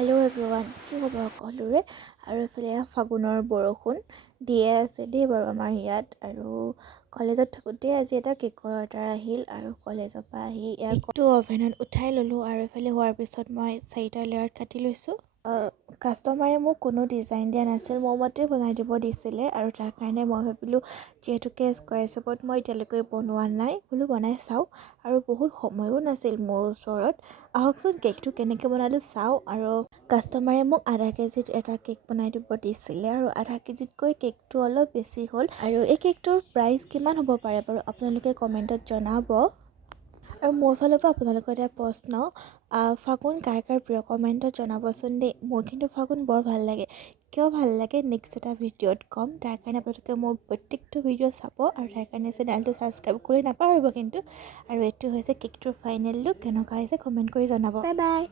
Hello' everyone, কি খবৰ সকলোৰে। আৰু এইফালে ফাগুনৰ বৰষুণ দিয়ে আছে দেই বাৰু আমাৰ ইয়াত। আৰু কলেজত থাকোঁতে আজি এটা কেকৰ অৰ্ডাৰ আহিল আৰু কলেজৰ পৰা আহি কেকটো অভেনত উঠাই ল'লোঁ। আৰু এইফালে হোৱাৰ পিছত মই 4টা লেয়াৰত কাটি লৈছোঁ। কাষ্টমাৰে মোক কোনো ডিজাইন দিয়া নাছিল, মোৰ মতে বনাই দিব দিছিলে। আৰু তাৰ কাৰণে মই ভাবিলোঁ যিহেতুকে স্কুৱাৰ হিচাপত মই এতিয়ালৈকে বনোৱা নাই, বোলো বনাই চাওঁ। আৰু বহুত সময়ো নাছিল মোৰ ওচৰত। আহকচোন কেকটো কেনেকৈ বনালোঁ চাওঁ। আৰু কাষ্টমাৰে মোক আধা কেজিত এটা কেক বনাই দিব দিছিলে, আৰু আধা কেজিতকৈ কেকটো অলপ বেছি হ'ল। আৰু এই কেকটোৰ প্ৰাইচ কিমান হ'ব পাৰে বাৰু আপোনালোকে কমেণ্টত জনাব। আৰু মোৰ ফালৰ পৰা আপোনালোকৰ এটা প্ৰশ্ন, ফাগুন কাৰ কাৰ প্ৰিয় কমেণ্টত জনাবচোন দেই। মোৰ কিন্তু ফাগুন বৰ ভাল লাগে। কিয় ভাল লাগে নেক্সট এটা ভিডিঅ'ত ক'ম। তাৰ কাৰণে আপোনালোকে মোৰ প্ৰত্যেকটো ভিডিঅ' চাব, আৰু তাৰ কাৰণে চেনেলটো ছাবস্ক্ৰাইব কৰি নাপাহৰিব কিন্তু। আৰু এইটো হৈছে কেকটোৰ ফাইনেল লুক, কেনেকুৱা হৈছে কমেণ্ট কৰি জনাব। Bye bye.